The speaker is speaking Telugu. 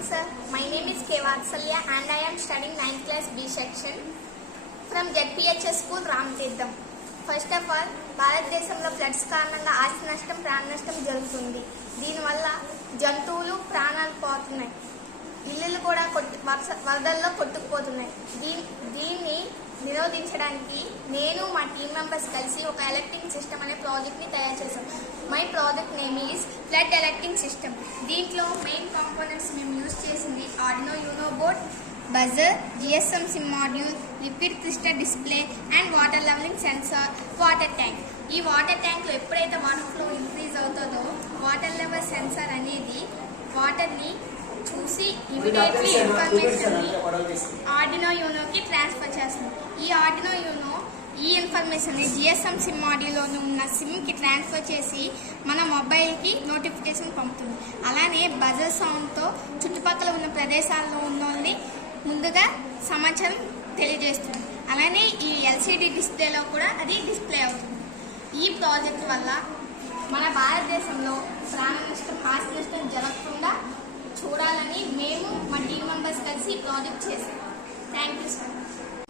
morning, sir. My name is K. Vatsalya and I am studying 9th class B section from ZPHS School, Ramthirdam. First of all, భారతదేశంలో ఫ్లడ్స్ కారణంగా ఆస్తి నష్టం, ప్రాణ నష్టం జరుగుతుంది. దీనివల్ల జంతువులు ప్రాణాలు పోతున్నాయి, ఇల్లులు కూడా వరదల్లో కొట్టుకుపోతున్నాయి. దీన్ని నిరోధించడానికి నేను మా టీం మెంబర్స్ కలిసి ఒక ఎలర్టింగ్ సిస్టమ్ అనే ప్రాజెక్ట్ని తయారు చేశాం. My project name is flood alerting system. దీంట్లో మెయిన్ కాంపోనెంట్స్ మేము యూజ్ చేసింది Arduino Uno board, buzzer, GSM SIM module, liquid crystal display and water leveling sensor, water tank. ఈ వాటర్ ట్యాంక్లో ఎప్పుడైతే వాటర్ ఫ్లో ఇంక్రీజ్ అవుతుందో వాటర్ లెవెల్ సెన్సార్ అనేది వాటర్ని చూసి ఇమీడియట్లీ ఇన్ఫర్మేషన్ని ఆర్డినో యూనోకి ట్రాన్స్ఫర్ చేస్తుంది. ఈ ఆర్డినో యూనో ఈ ఇన్ఫర్మేషన్ని GSM సిమ్ మాడ్యూల్లో ఉన్న సిమ్కి ట్రాన్స్ఫర్ చేసి మన మొబైల్కి నోటిఫికేషన్ పంపుతుంది. అలానే బజర్ సౌండ్తో చుట్టుపక్కల ఉన్న ప్రదేశాల్లో ఉన్న వాళ్ళని ముందుగా సమాచారం తెలియజేస్తుంది. అలానే ఈ LCD డిస్ప్లేలో కూడా అది డిస్ప్లే అవుతుంది. ఈ ప్రాజెక్ట్ వల్ల మన భారతదేశంలో ప్రాణ నష్టం, ఆస్తి నష్టం జరగకుండా చూడాలని మేము మా టీం మెంబర్స్ కలిసి ప్రాజెక్ట్ చేసాం. Thank you sir.